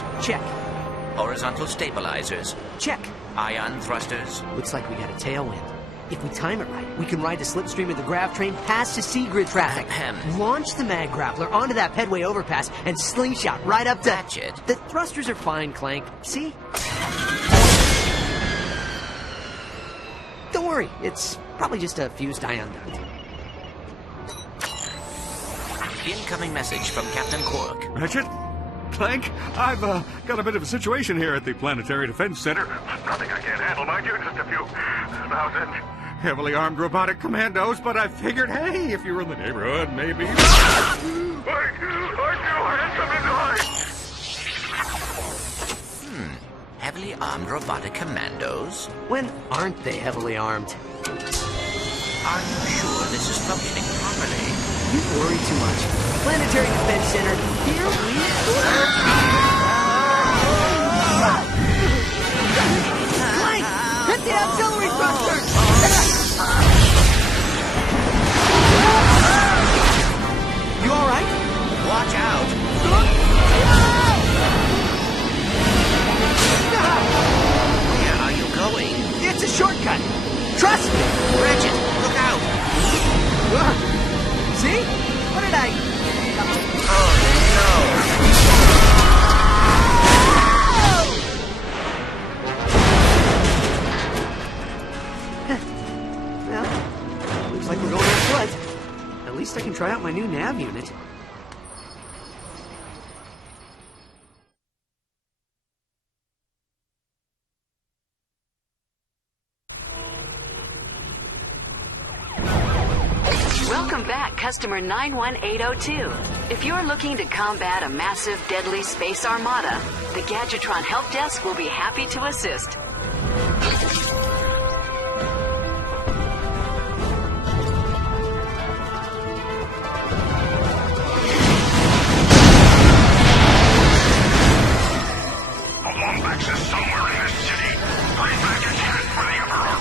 thrusters. Check. Horizontal stabilizers. Check. Ion thrusters. Looks like we got a tailwind. If we time it right, we can ride the slipstream of the grav train past the sea-grid traffic. Launch the mag grappler onto that pedway overpass and slingshot right up to... Ratchet. The thrusters are fine, Clank. See? Don't worry, it's probably just a fused ion duct. Incoming message from Captain Quark. Ratchet? Clank? I've got a bit of a situation here at the Planetary Defense Center. Nothing I can't handle, mind you. Just a few thousand heavily armed robotic commandos, but I figured, hey, if you were in the neighborhood, maybe... Wait! I had something to hide! Heavily armed robotic commandos? When aren't they heavily armed? Are you sure this is functioning properly? You worry too much. Planetary Defense Center, here we go! Clank! Hit the auxiliary thrusters! You alright? Watch out! Where are you going? It's a shortcut! Trust me! Ratchet, look out! See? What did I... Oh, Well, looks like we're going on foot. At least I can try out my new nav unit. Welcome back, customer 91802. If you're looking to combat a massive, deadly space armada, the Gadgetron Help Desk will be happy to assist. A Lombax is somewhere in this city. Bring back his head for the Emperor.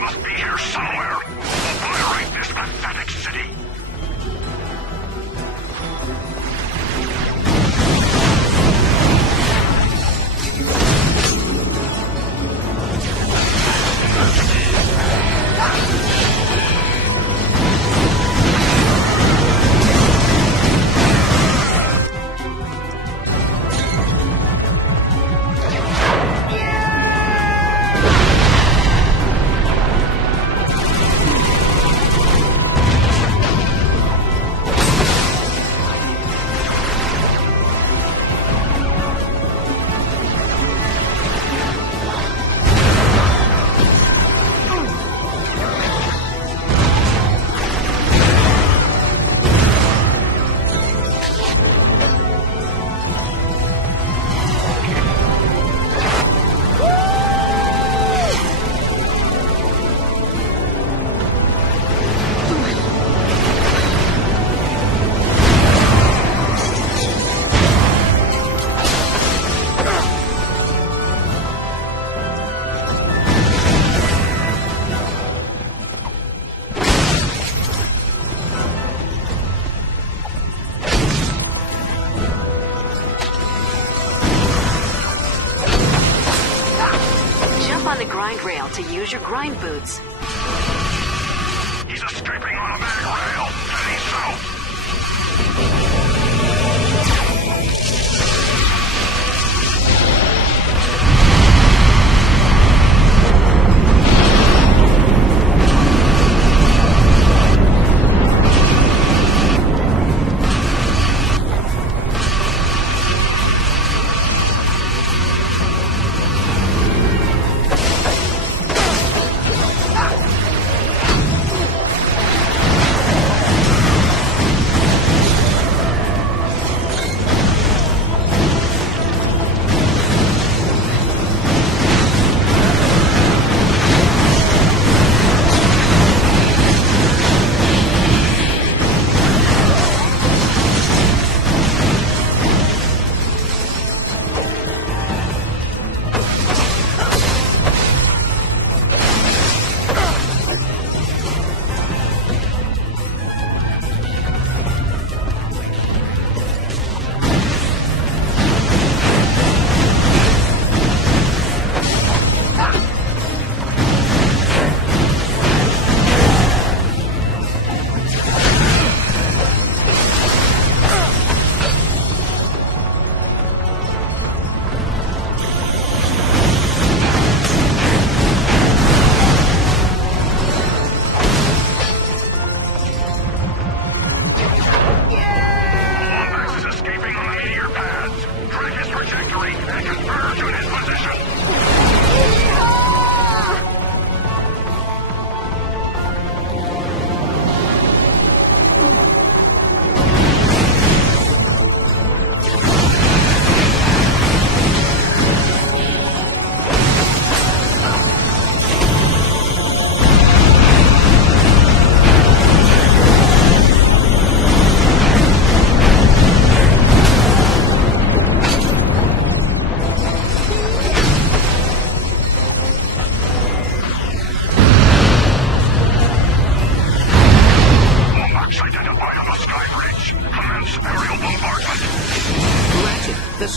Must be here somewhere. Obliterate this pathetic city. On the grind rail to use your grind boots. He's escaping on a mag rail. Heading south.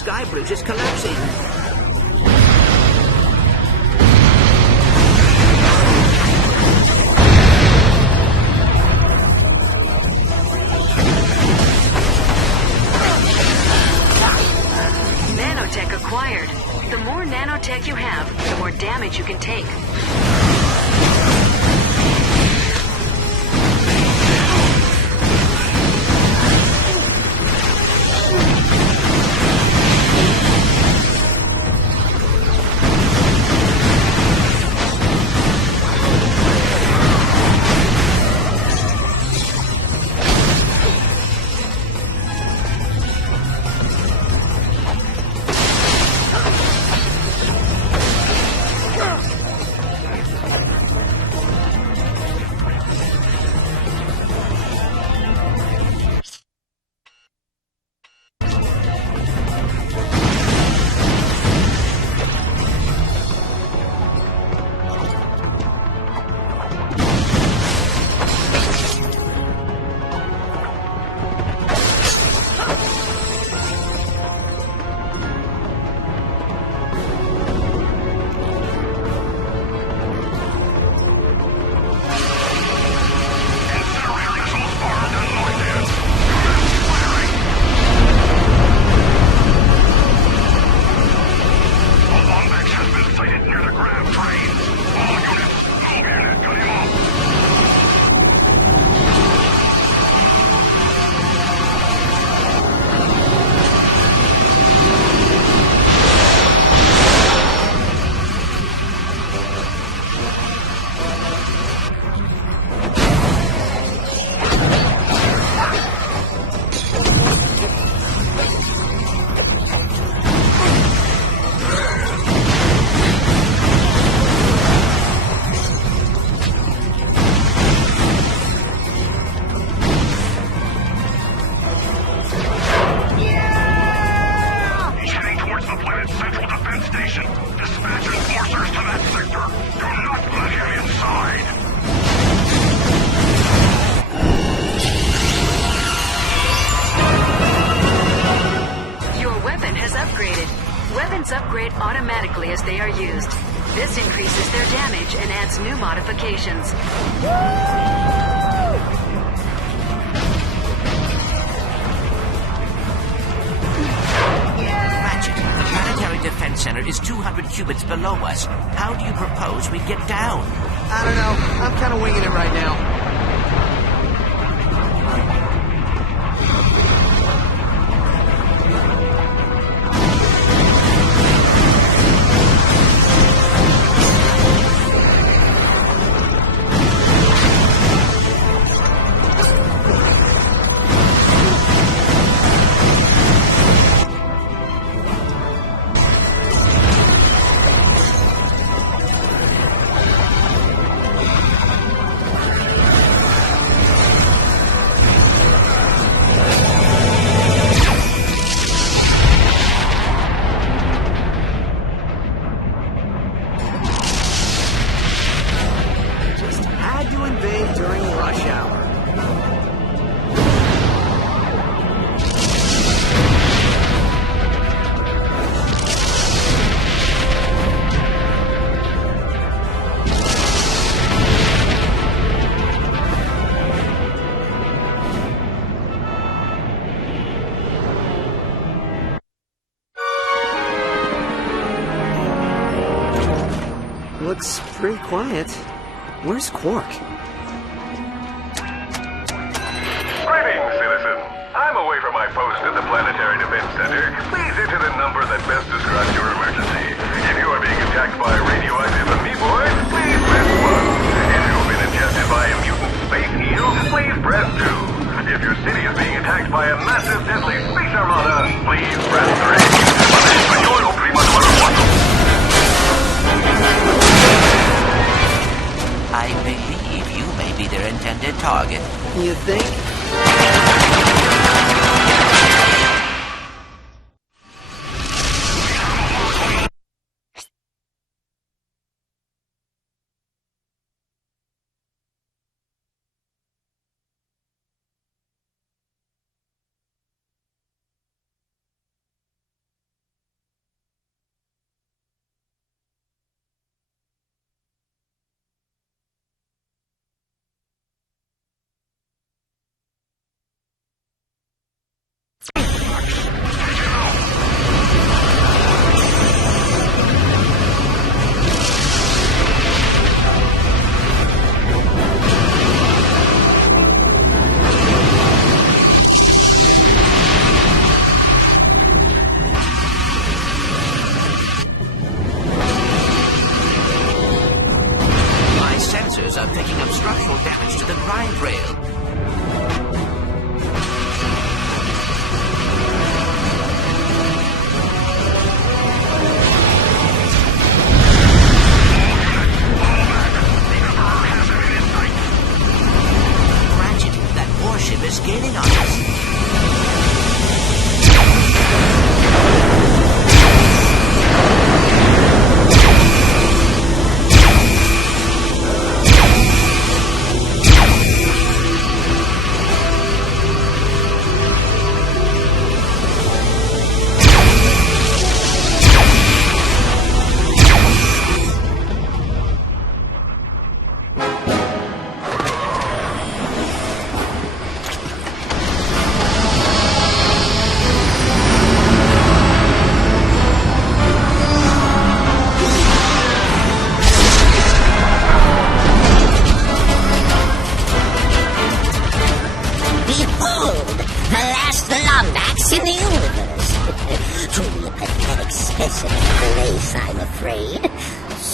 sky bridge is collapsing. Nanotech acquired. The more nanotech you have, the more damage you can take. Weapons upgrade automatically as they are used. This increases their damage and adds new modifications. Ratchet, the Planetary Defense Center is 200 cubits below us. How do you propose we get down? I don't know. I'm kind of winging it right now. Looks pretty quiet. Where's Quark? Greetings, citizen. I'm away from my post at the Planetary Defense Center. Please enter the number that best describes your emergency. If you are being attacked by a radioactive amoeboid, please press 1. If you've been ingested by a mutant space eel, please press 2. If your city is being attacked by a massive deadly space armada, please press 3. I believe you may be their intended target. You think?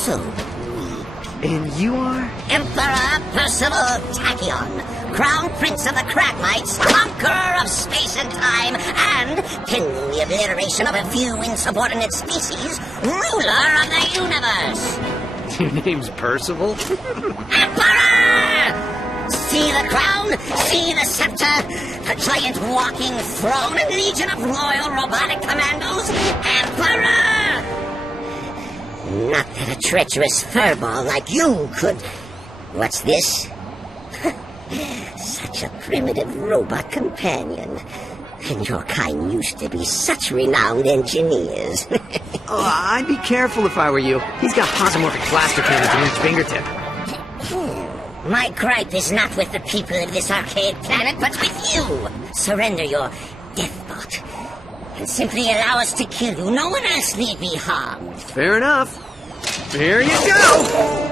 so weak. And you are? Emperor Percival Tachyon, Crown Prince of the Cracklights, conqueror of space and time, and, pending the obliteration of a few insubordinate species, ruler of the universe. Your name's Percival? Emperor! See the crown, see the scepter, the giant walking throne and legion of loyal robotic commandos, Emperor! Not that a treacherous furball like you could... What's this? Such a primitive robot companion. And your kind used to be such renowned engineers. Oh, I'd be careful if I were you. He's got posomorphic blaster cannons in each fingertip. My gripe is not with the people of this archaic planet, but with you. Surrender your deathbot, and simply allow us to kill you. No one else need be harmed. Fair enough. Here you go!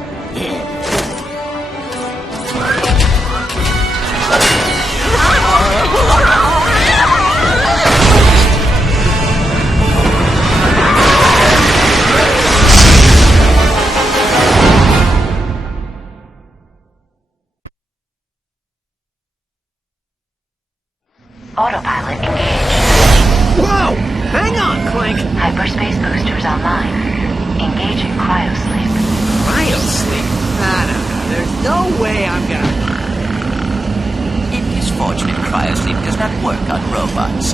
Autopilot engaged. Whoa! Hang on, Clank! Hyperspace boosters online. Engaging cryosleep. Cryosleep? I don't know. There's no way I'm gonna... It is fortunate cryosleep does not work on robots.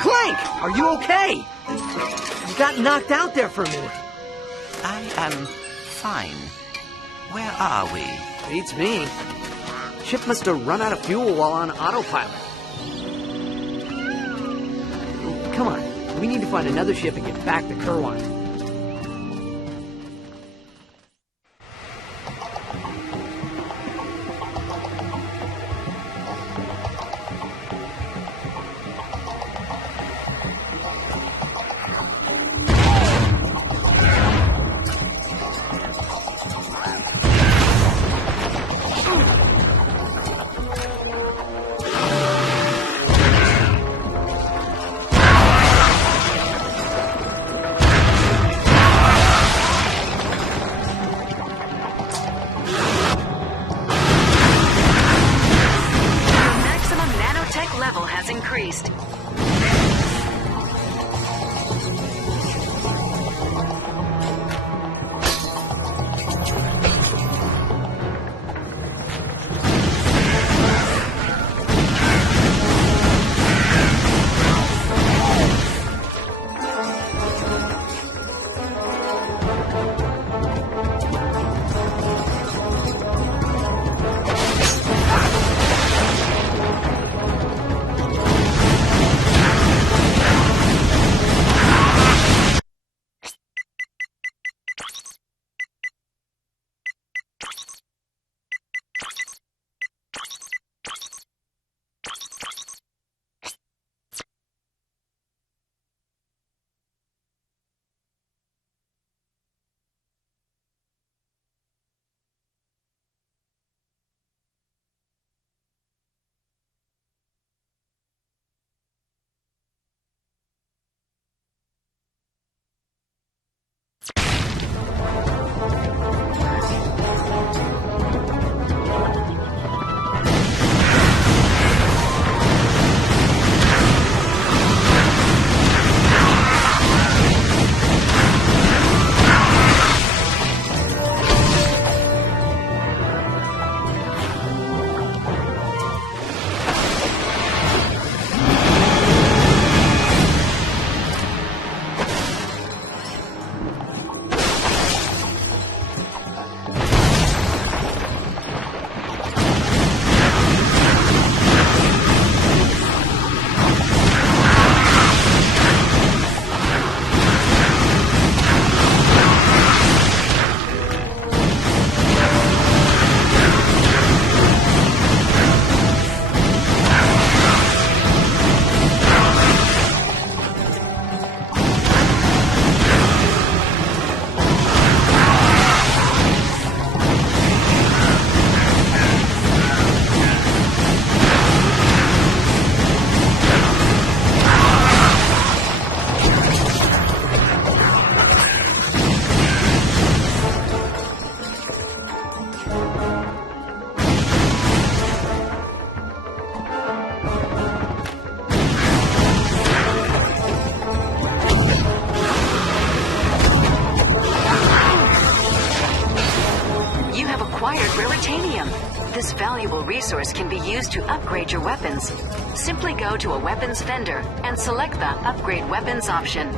Clank! Are you okay? You got knocked out there for a minute. I am fine. Where are we? Beats me. Ship must have run out of fuel while on autopilot. Come on, we need to find another ship and get back to Kerwine. Increased. You have acquired Veritanium. This valuable resource can be used to upgrade your weapons. Simply go to a weapons vendor and select the Upgrade Weapons option.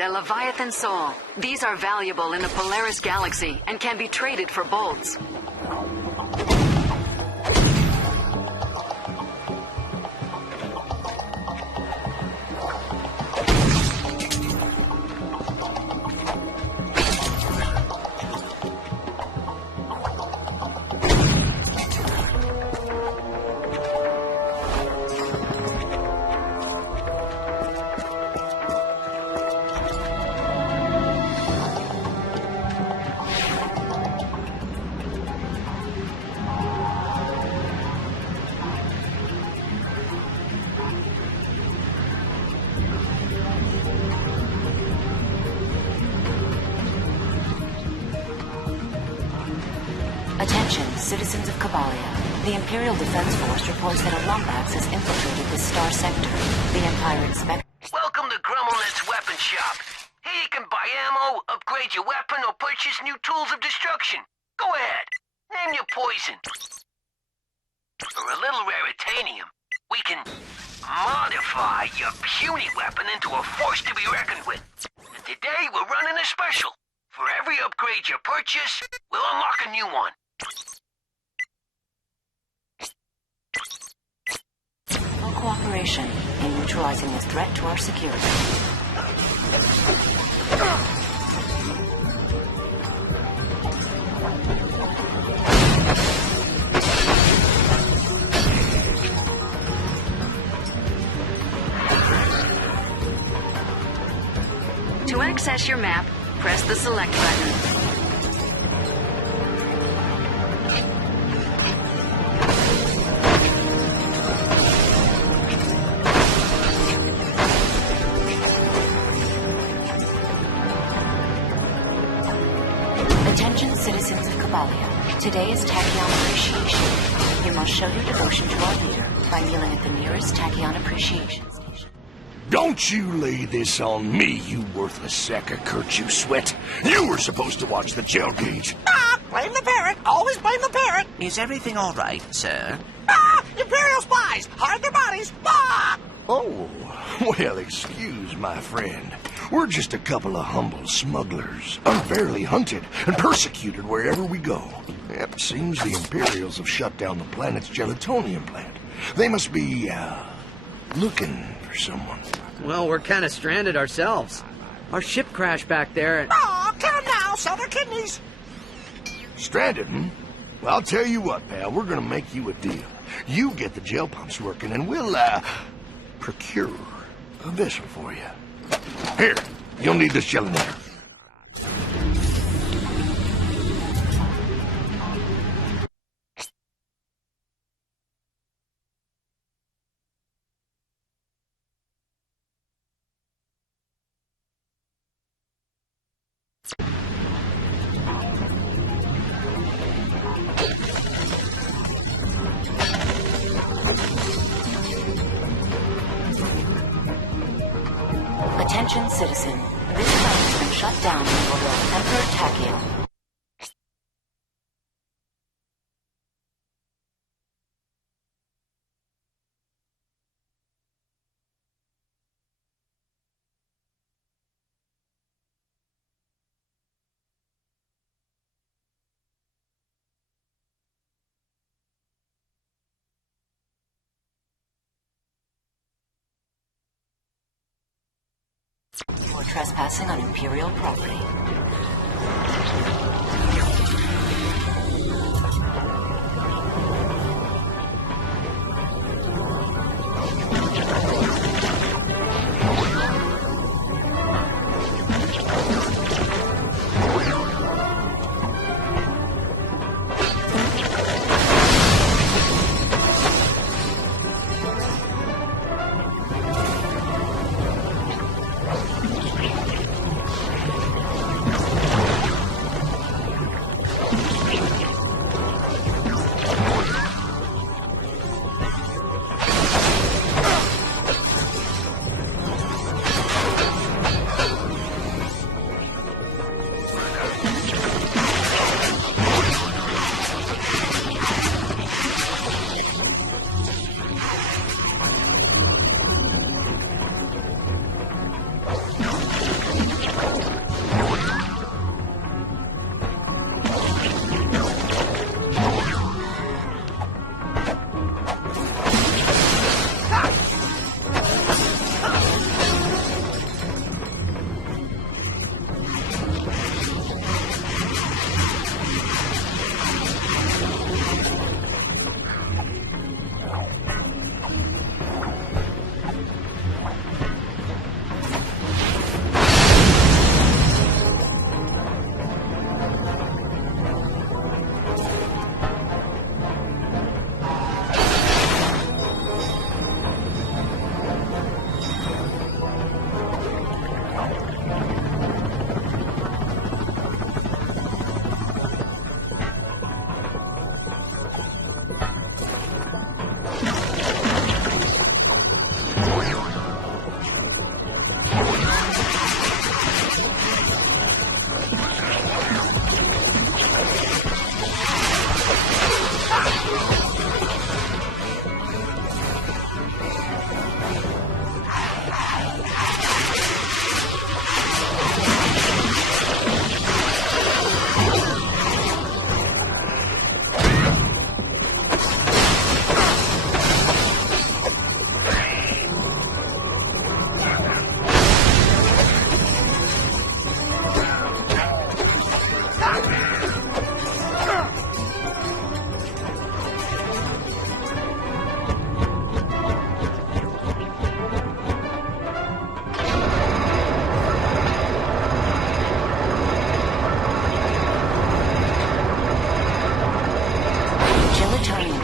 A Leviathan Soul. These are valuable in the Polaris Galaxy and can be traded for bolts. citizens of Kabalia. The Imperial Defense Force reports that a Lombax has infiltrated this star sector. The Empire expects... Welcome to Grummelnet's weapon shop. Here you can buy ammo, upgrade your weapon, or purchase new tools of destruction. Go ahead. Name your poison. For a little raritanium, we can modify your puny weapon into a force to be reckoned with. And today we're running a special. For every upgrade you purchase, we'll unlock a new one. Full cooperation in neutralizing this threat to our security. To access your map, press the select button. Attention citizens of Kabalia. Today is Tachyon Appreciation. You must show your devotion to our leader by kneeling at the nearest Tachyon Appreciation Station. Don't you lay this on me, you worthless sack of Kirchu sweat. You were supposed to watch the gel gauge. Blame the parrot. Always blame the parrot. Is everything all right, sir? Imperial spies. Hide their bodies. Oh, well, excuse my friend. We're just a couple of humble smugglers, unfairly hunted and persecuted wherever we go. Yep, seems the Imperials have shut down the planet's gelatonium plant. They must be, looking for someone. Well, we're kind of stranded ourselves. Our ship crashed back there and... Kill them now. Sell their kidneys. Stranded, hmm? Well, I'll tell you what, pal. We're gonna make you a deal. You get the gel pumps working and we'll, procure a vessel for you. Here, you'll need this gelinator. Attention citizen. This plant has been shut down in the order of Emperor Tachyon. You are trespassing on Imperial property.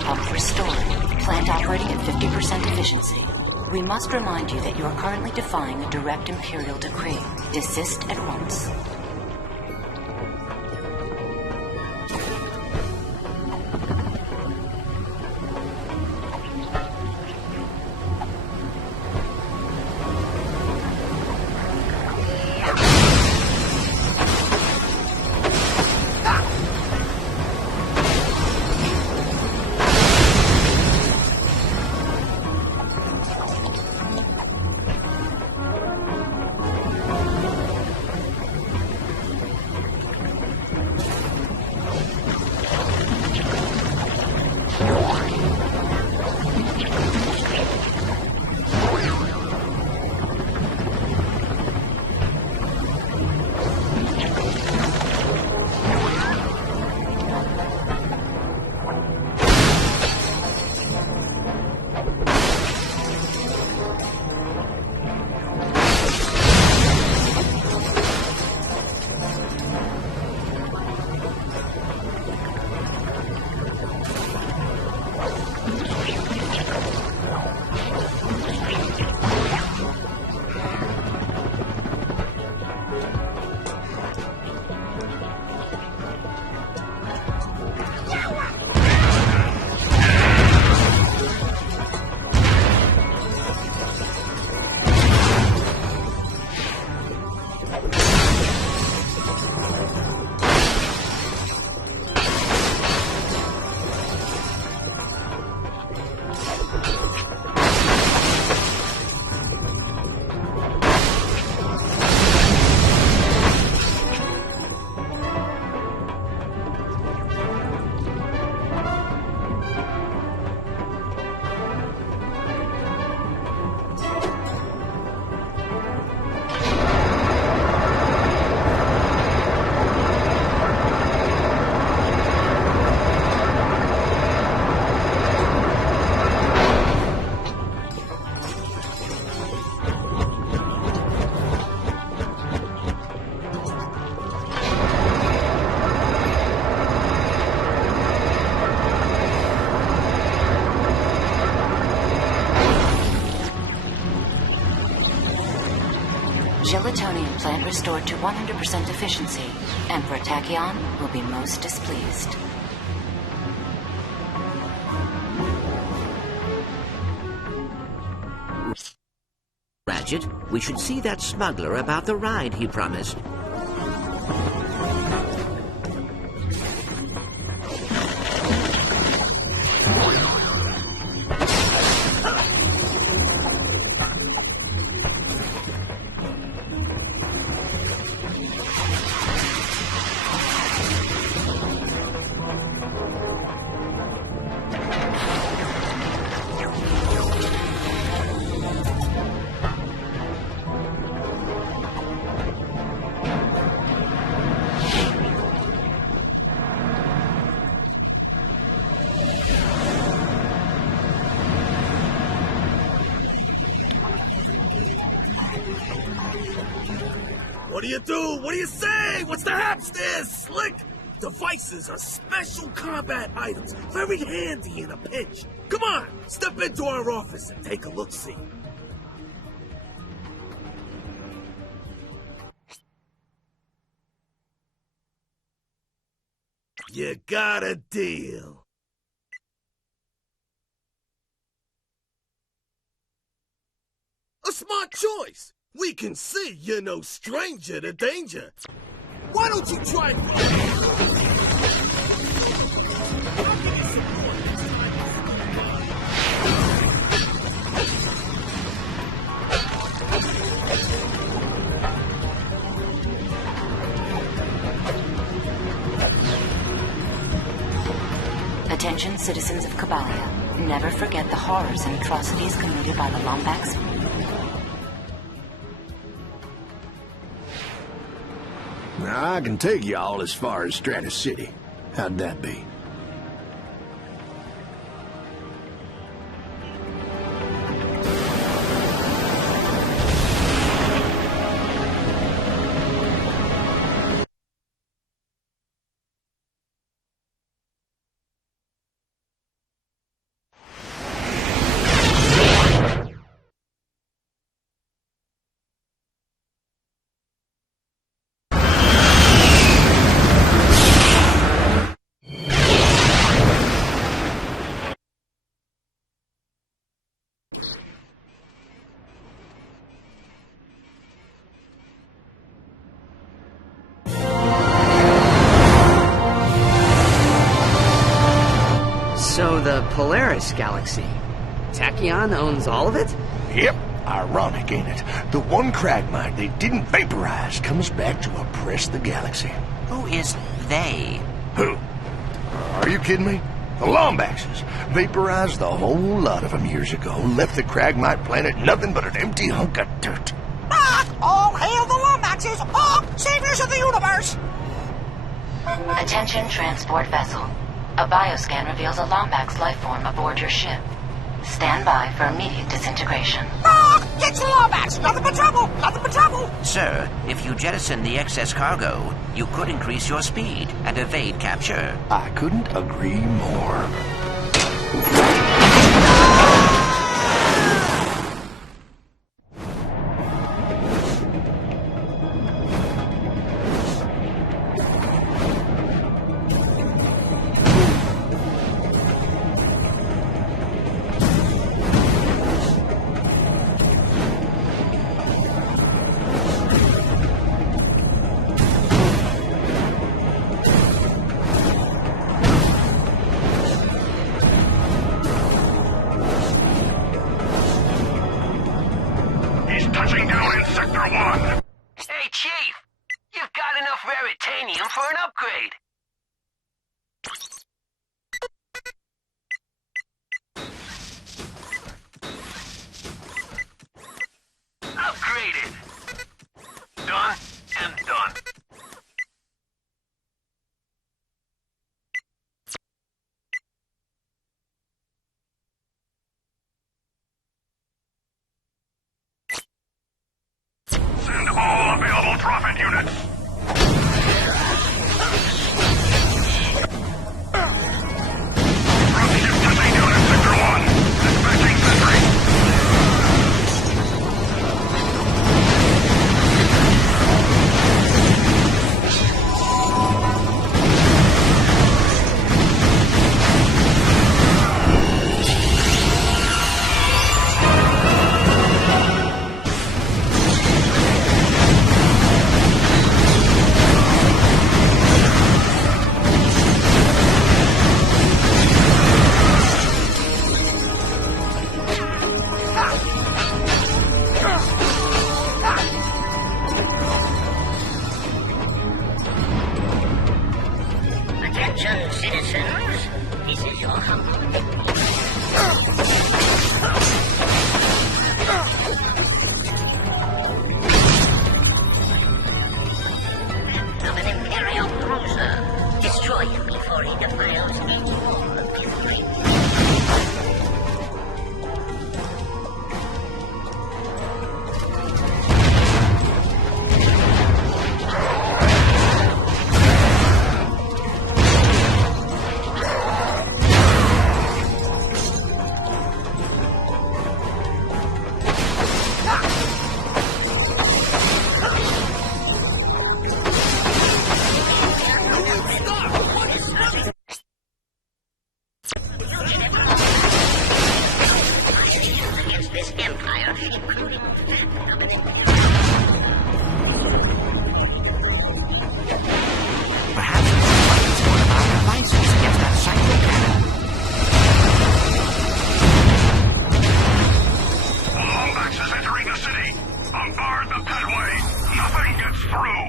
Pump restored. Plant operating at 50% efficiency. We must remind you that you are currently defying a direct Imperial decree. Desist at once. Gelatonium plant restored to 100% efficiency. Emperor Tachyon will be most displeased. Ratchet, we should see that smuggler about the ride he promised. What do you do? What do you say? What's the haps there, Slick? Devices are special combat items, very handy in a pinch. Come on, step into our office and take a look-see. You got a deal. A smart choice. We can see you're no stranger to danger. Why don't you try Attention, citizens of Kabalia. Never forget the horrors and atrocities committed by the Lombax. Now, I can take y'all as far as Stratus City. How'd that be? So the Polaris Galaxy. Tachyon owns all of it? Yep. Ironic, ain't it? The one Cragmite they didn't vaporize comes back to oppress the galaxy. Who is they? Who? Are you kidding me? The Lombaxes vaporized the whole lot of them years ago, left the Cragmite planet nothing but an empty hunk of dirt. All hail the Lombaxes! Saviors of the universe! Attention transport vessel. A bioscan reveals a Lombax life form aboard your ship. Stand by for immediate disintegration. Get the Lombax! Nothing but trouble! Nothing but trouble! Sir, if you jettison the excess cargo, you could increase your speed and evade capture. I couldn't agree more. Touching down in Sector 1. Hey, Chief! You've got enough raritanium for an upgrade. Upgraded. Done and done. Send all available profit units. Dropship touching down in Sector 1. Dispatching sentry. Attention, citizens. This is your humble. Of an Imperial cruiser. Destroy him before he defiles any more of his great. Against this empire, including that of an Imperial. Perhaps it's one of our devices against that cyclone cannon. The Lombax is entering the city. Bombard the padway. Nothing gets through.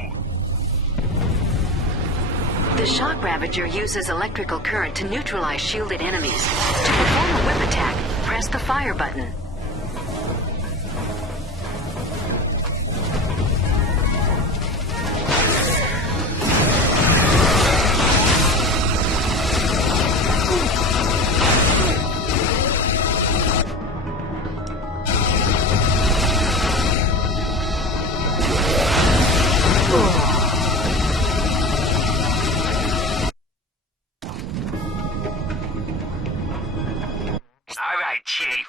The Shock Ravager uses electrical current to neutralize shielded enemies. To perform a whip attack, press the fire button. All right, Chief.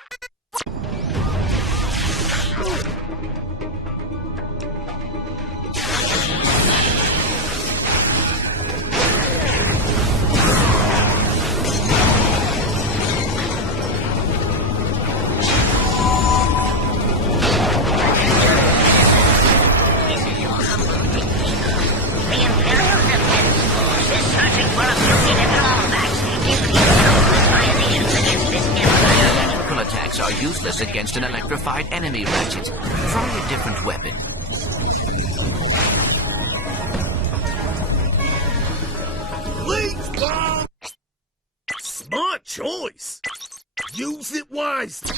useless against an electrified enemy, Ratchet. Try a different weapon. Please, Bob! Smart choice. Use it wisely.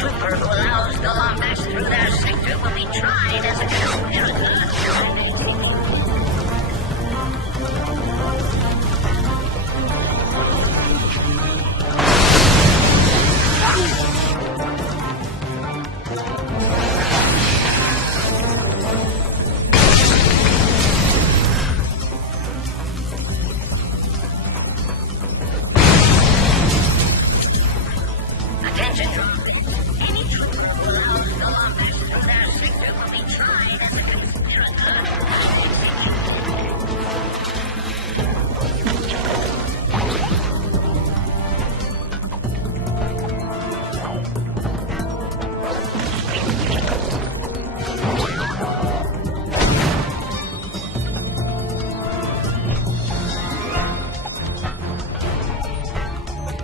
trooper who allows the Lombax through their sector will be tried as a conspirator and executed. Attention, troopers. Any trooper who allows the Lombax through their sector will be tried as a conspirator and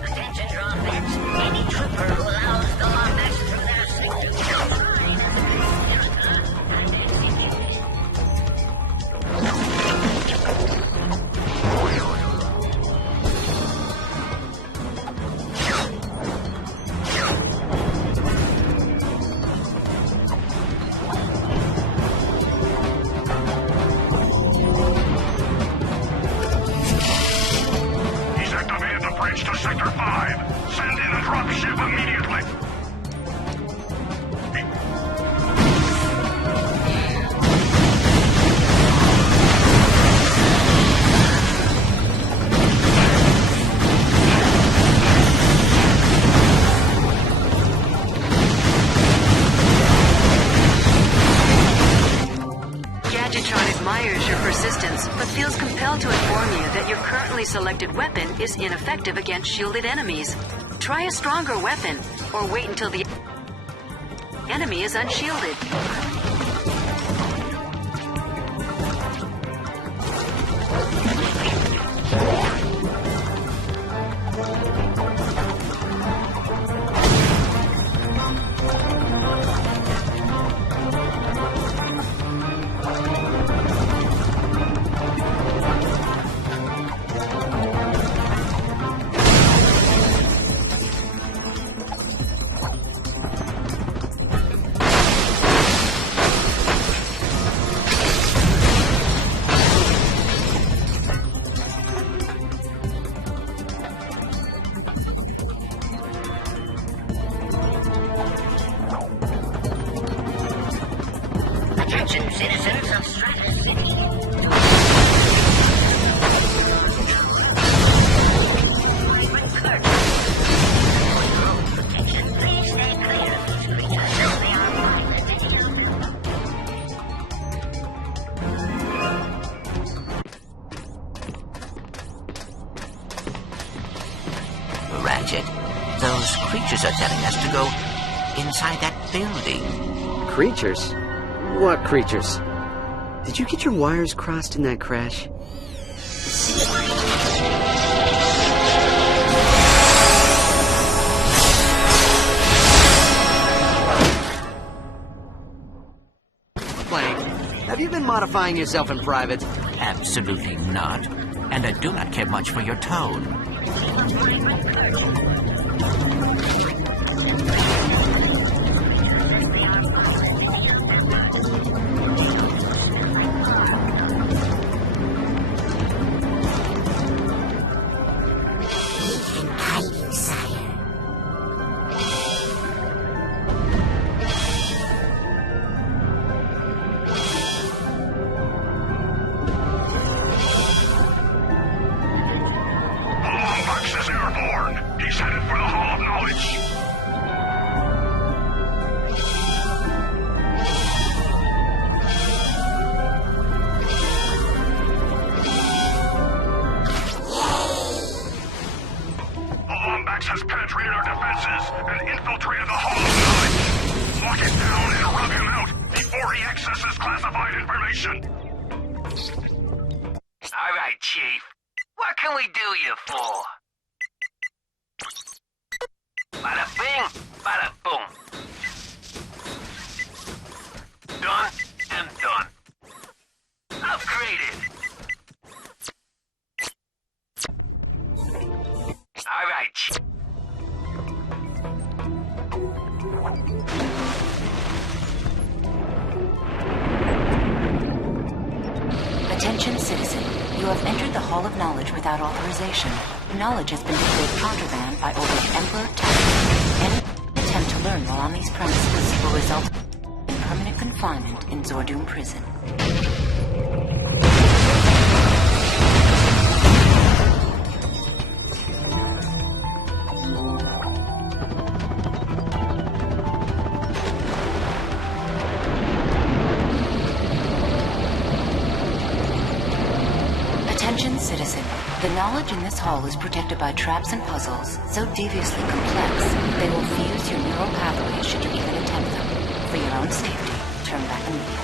Attention, droneheads. Any trooper who allows the Lombax through their sector will be tried as a conspirator and executed. He's activated the bridge to Sector 5. Send in a dropship immediately. Gadgetron admires your persistence, but feels compelled to inform you that your currently selected weapon is ineffective against shielded enemies. Try a stronger weapon, or wait until the enemy is unshielded. Attention, citizens of Stratus City. Protection, please stay clear of these creatures as they are violent. Ratchet, those creatures are telling us to go inside that building. Creatures? What creatures? Did you get your wires crossed in that crash? Clank, have you been modifying yourself in private? Absolutely not. And I do not care much for your tone. Lombax is airborne. He's headed for the Hall of Knowledge. The Lombax has penetrated our defenses and infiltrated the Hall of Knowledge. Lock it down and rub him out before he accesses classified information. All right, Chief. What can we do you for? Bada bing, bada boom. Done and done. Upgraded. All right, Chief. You have entered the Hall of Knowledge without authorization. Knowledge has been declared contraband by order of Emperor Tatooine. Any attempt to learn while on these premises will result in permanent confinement in Zordoom Prison. Attention, citizen. The knowledge in this hall is protected by traps and puzzles so deviously complex they will fuse your neural pathways should you even attempt them. For your own safety, turn back immediately.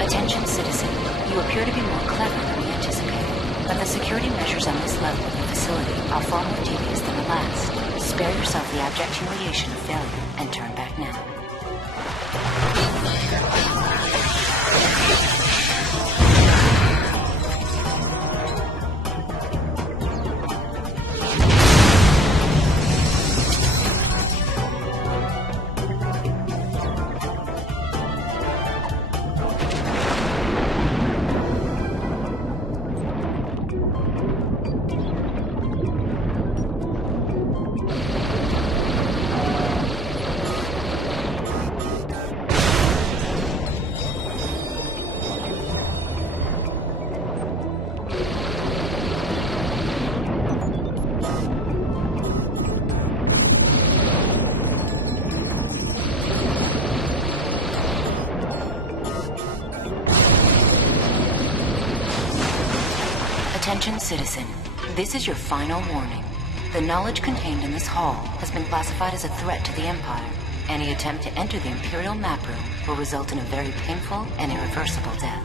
Attention, citizen. You appear to be more clever than we anticipated, but the security measures on this level of the facility are far more devious than the last. Spare yourself the abject humiliation of failure and turn back now. Attention, citizen. This is your final warning. The knowledge contained in this hall has been classified as a threat to the Empire. Any attempt to enter the Imperial map room will result in a very painful and irreversible death.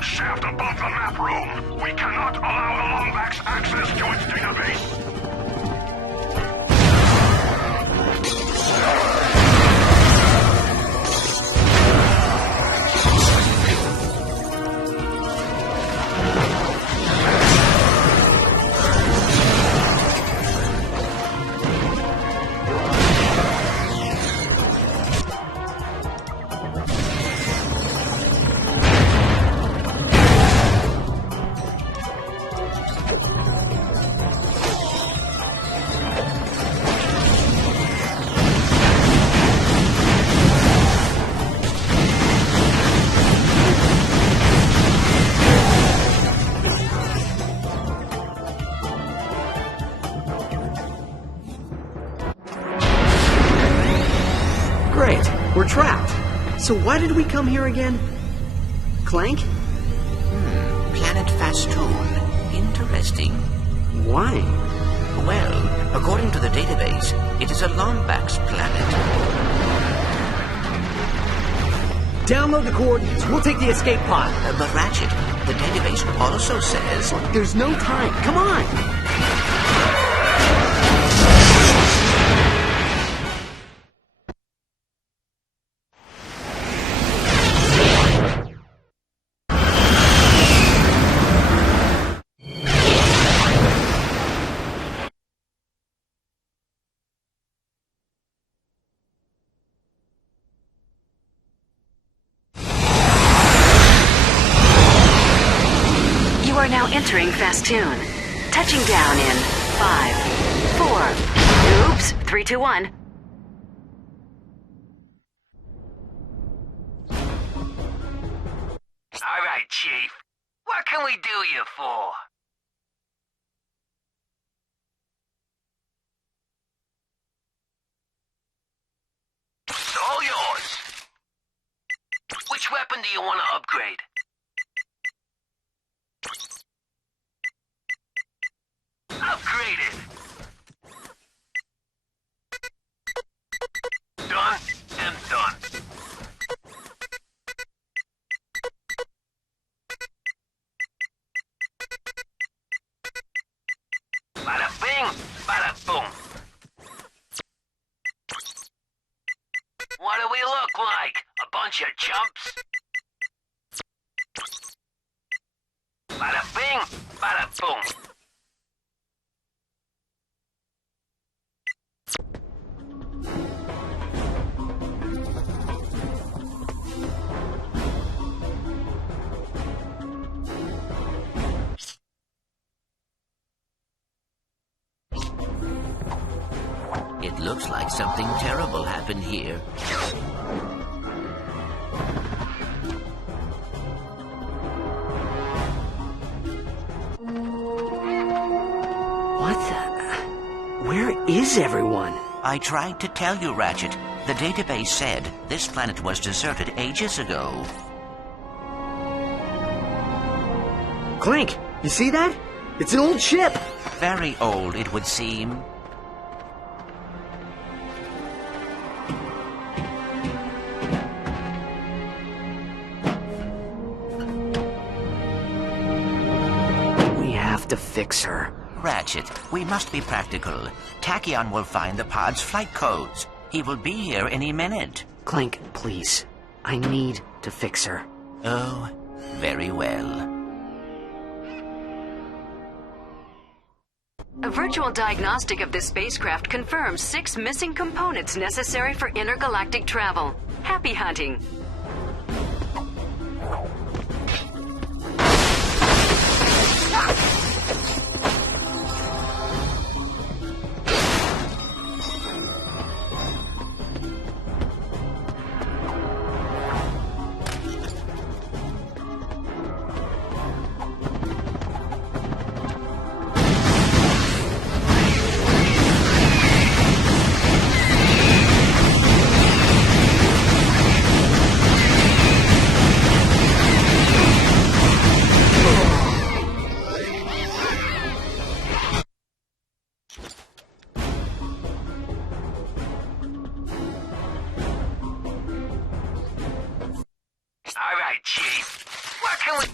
Shaft above the map room. We cannot allow the Longbacks access to its database. Great. We're trapped. So why did we come here again? Clank? Planet Fastoon. Interesting. Why? Well, according to the database, it is a Lombax planet. Download the coordinates. We'll take the escape pod. But Ratchet, the database also says... There's no time. Come on! You are now entering Fastoon. Touching down in 5, 4, oops, 3, 2, 1. All right, Chief. What can we do you for? It's all yours. Which weapon do you want to upgrade? Upgrade it. Done and done. Bada bing, bada boom. What do we look like? A bunch of chumps? Bada bing, bada boom. It looks like something terrible happened here. What the... Where is everyone? I tried to tell you, Ratchet. The database said this planet was deserted ages ago. Clank, you see that? It's an old ship. Very old, it would seem. We have to fix her. Ratchet, we must be practical. Tachyon will find the pod's flight codes. He will be here any minute. Clank, please. I need to fix her. Oh, very well. A virtual diagnostic of this spacecraft confirms 6 missing components necessary for intergalactic travel. Happy hunting. All right, Chief. What can we...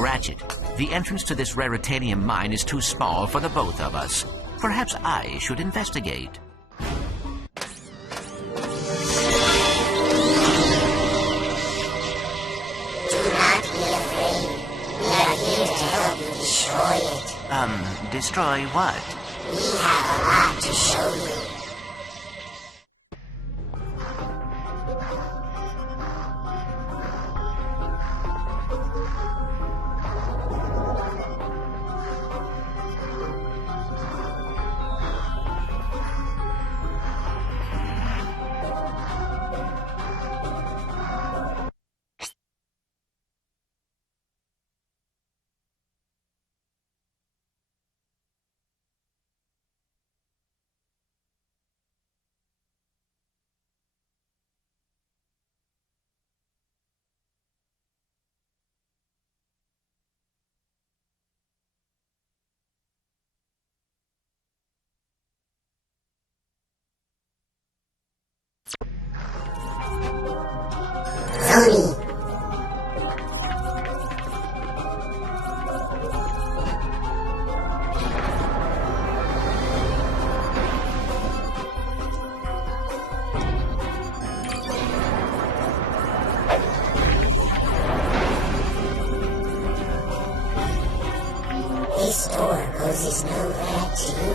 Ratchet, the entrance to this raritanium mine is too small for the both of us. Perhaps I should investigate. Do not be afraid. We are here to help you destroy it. Destroy what? We have a lot to show you.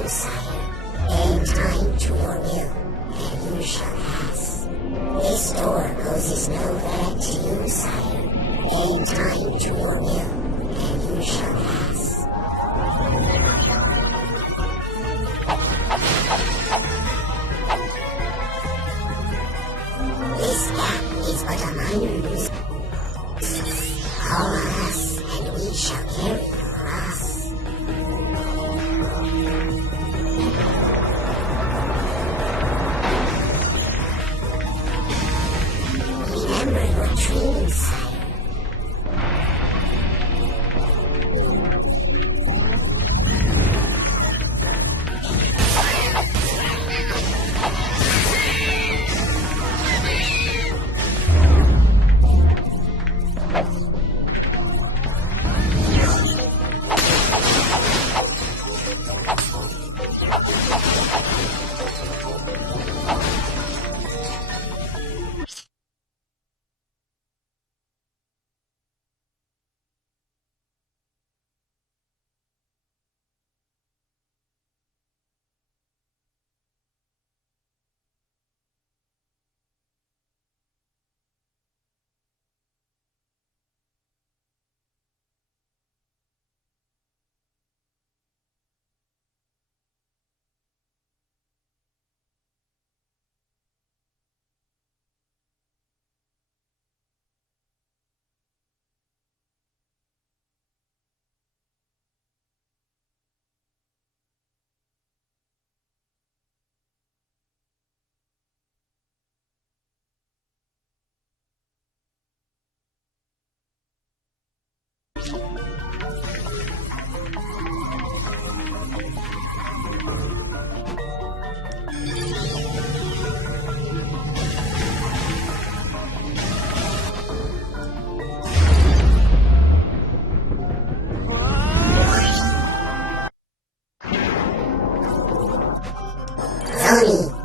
you, sire. Aim time to your will, and you shall pass. This door poses no threat to you, sire. Aim time to your will, and you shall pass. This gap is but a minor use. Call on us, and we shall carry your cross. Remember your dreams, sire. Tony.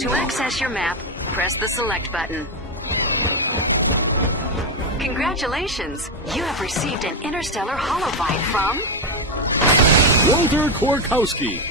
To access your map, press the select button. Congratulations! You have received an interstellar holobite from... Walter Korkowski.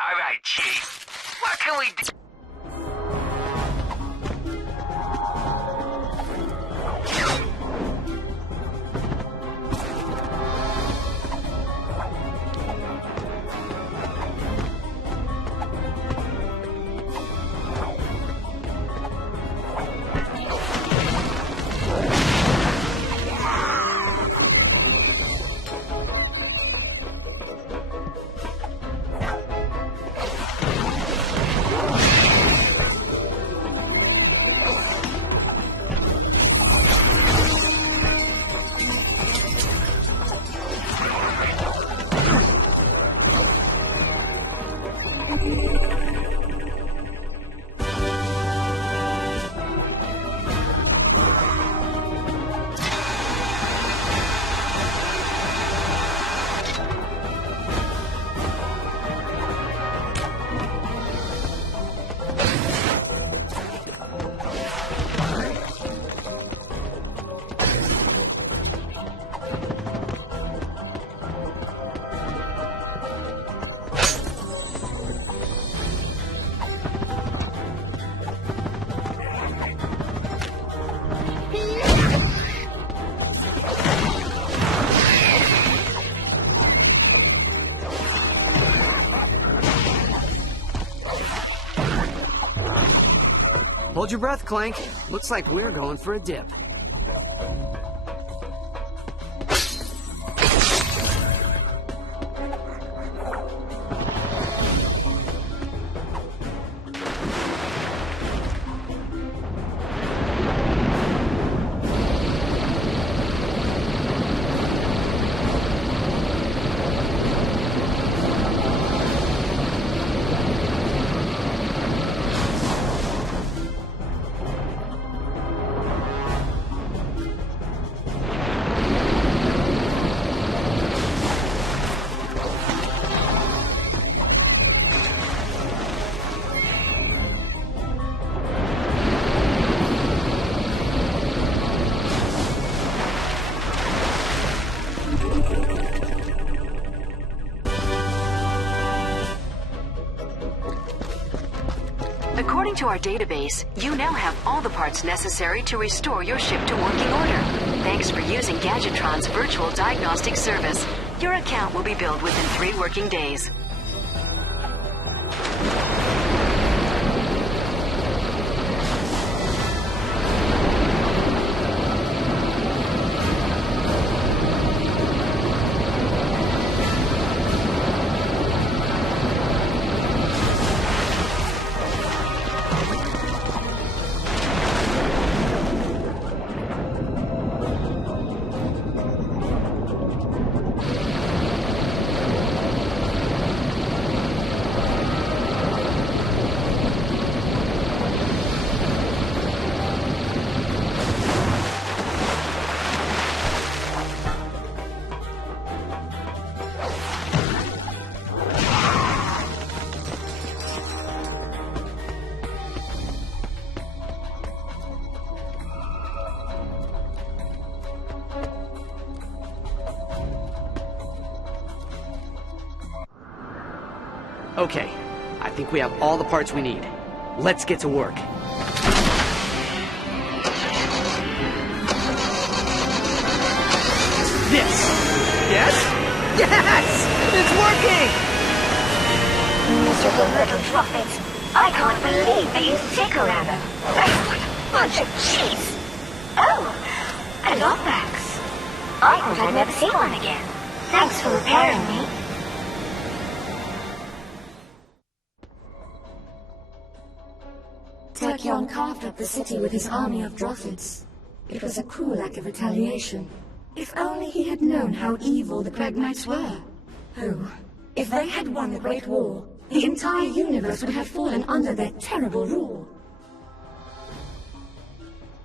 All right, Chief. What can we do? Hold your breath, Clank. Looks like we're going for a dip. According to our database, you now have all the parts necessary to restore your ship to working order. Thanks for using Gadgetron's virtual diagnostic service. Your account will be billed within 3 working days. Okay, I think we have all the parts we need. Let's get to work. This. Yes? Yes! It's working! Miserable little droppings. I can't believe they used Ticker-Rammer. What a bunch of cheese. Oh, a Lombax. I thought I'd never see one again. Thanks for repairing me. Tachyon carved up the city with his army of Droffids. It was a cruel act of retaliation. If only he had known how evil the Crag Knights were. Oh, if they had won the Great War, the entire universe would have fallen under their terrible rule.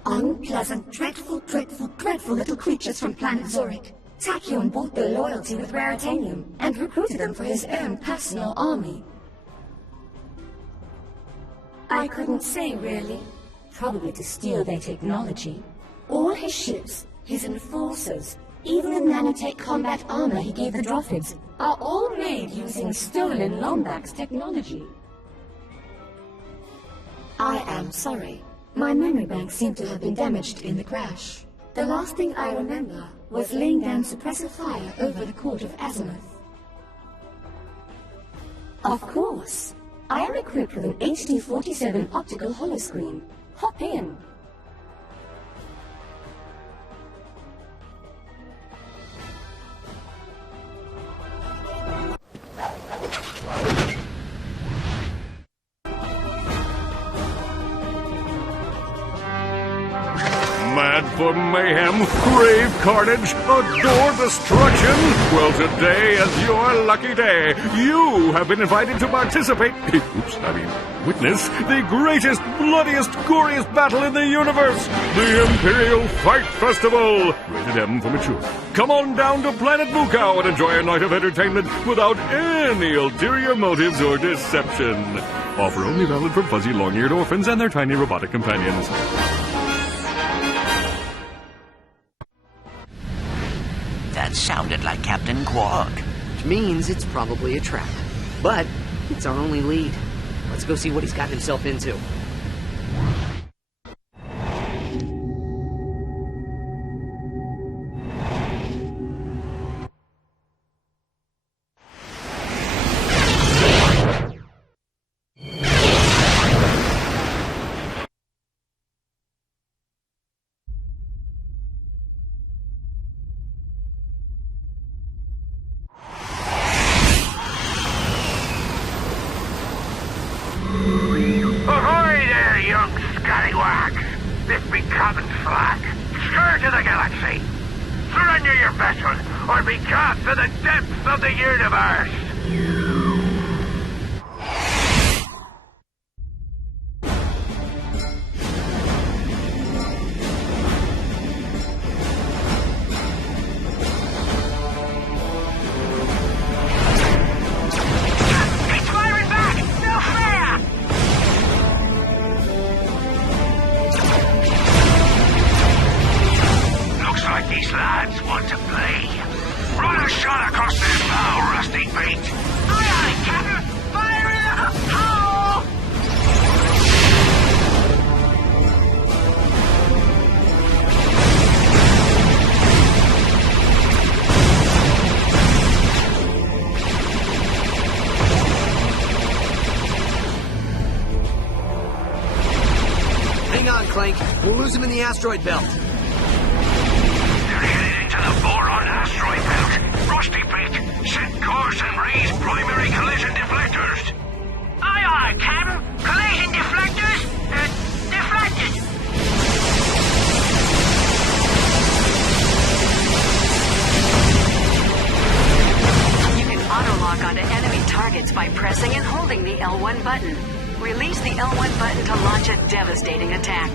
Unpleasant, dreadful, dreadful, dreadful little creatures from planet Zurich. Tachyon bought their loyalty with Raritanium and recruited them for his own personal army. I couldn't say, really. Probably to steal their technology. All his ships, his enforcers, even the nanotech combat armor he gave the Droffids, are all made using stolen Lombax technology. I am sorry. My memory bank seemed to have been damaged in the crash. The last thing I remember was laying down suppressor fire over the court of Azimuth. Of course. I am equipped with an HD-47 optical holoscreen. Hop in. Mad for mayhem, crave carnage, adore destruction? Well, today is your lucky day. You have been invited to participate, witness the greatest, bloodiest, goriest battle in the universe, the Imperial Fight Festival. Rated M for mature. Come on down to Planet Mukau and enjoy a night of entertainment without any ulterior motives or deception. Offer only valid for fuzzy, long-eared orphans and their tiny robotic companions. That sounded like Captain Quark. Which means it's probably a trap. But it's our only lead. Let's go see what he's got himself into. Ahoy there, young scallywags! This be Captain Flag, scourge of the galaxy. Surrender your vessel, or be cast to the depths of the universe! Hang on, Clank. We'll lose him in the asteroid belt. They're headed into the boron asteroid belt. Rusty Pete, set course and raise primary collision deflectors. Aye, aye, Captain. Collision deflectors? Deflected. You can auto-lock onto enemy targets by pressing and holding the L1 button. Release the L1 button to launch a devastating attack.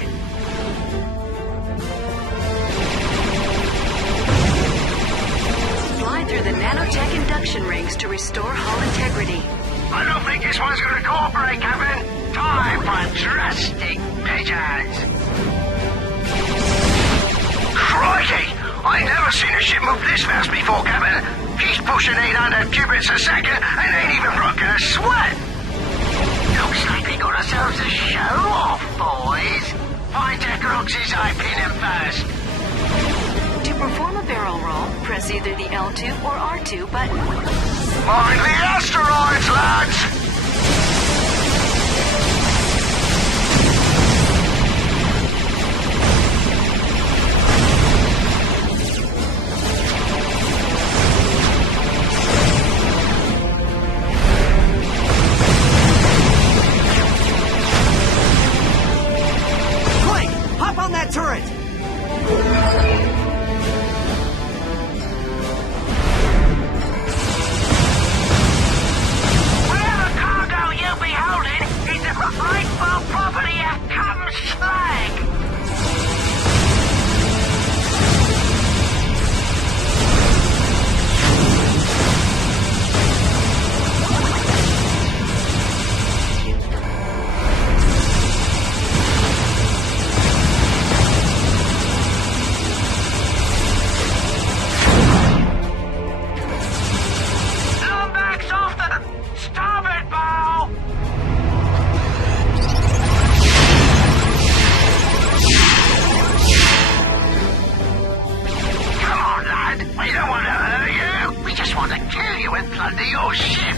Slide through the nanotech induction rings to restore hull integrity. I don't think this one's going to cooperate, Captain. Time for drastic measures. Crikey! I never seen a ship move this fast before, Captain. He's pushing 800 cubits a second and ain't even broken a a sweat. Looks like we got ourselves a show-off, boys. Find Techrox's eye pin him first. To perform a barrel roll, press either the L2 or R2 button. Mind the asteroids, lads! Clank, hop on that turret! Whatever cargo you be holding is the rightful property of Captain Slag. Lombax off the starboard bow! Come on, lad. We don't want to hurt you. We just want to kill you and plunder your ship.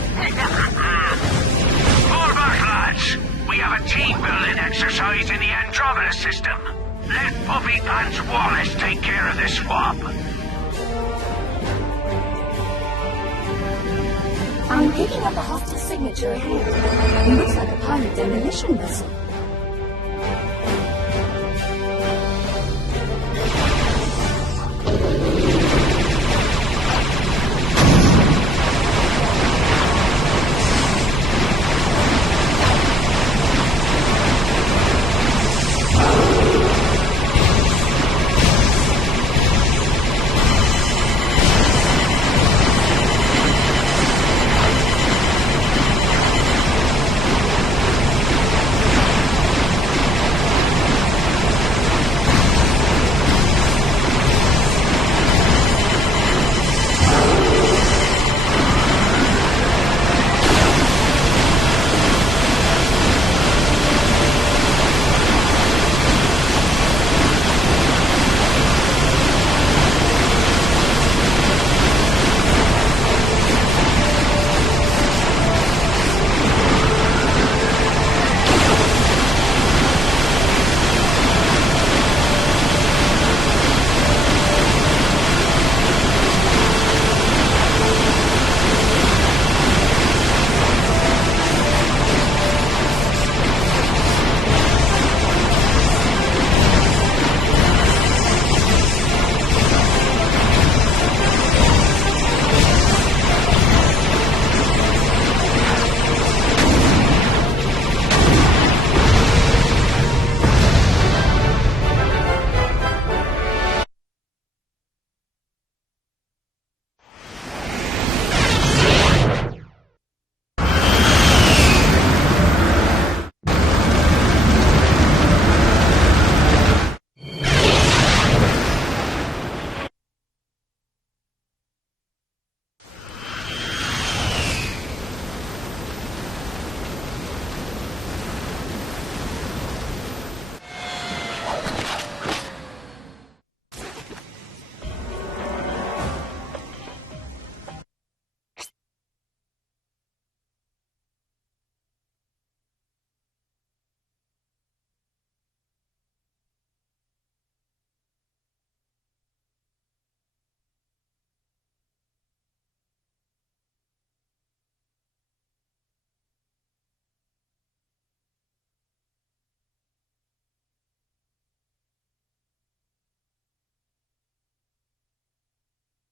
Fall back, lads. We have a team-building exercise in the Andromeda system. Let Puffy Pants Wallace take care of this swap. I'm picking up a hostile signature ahead. It looks like a pilot demolition vessel.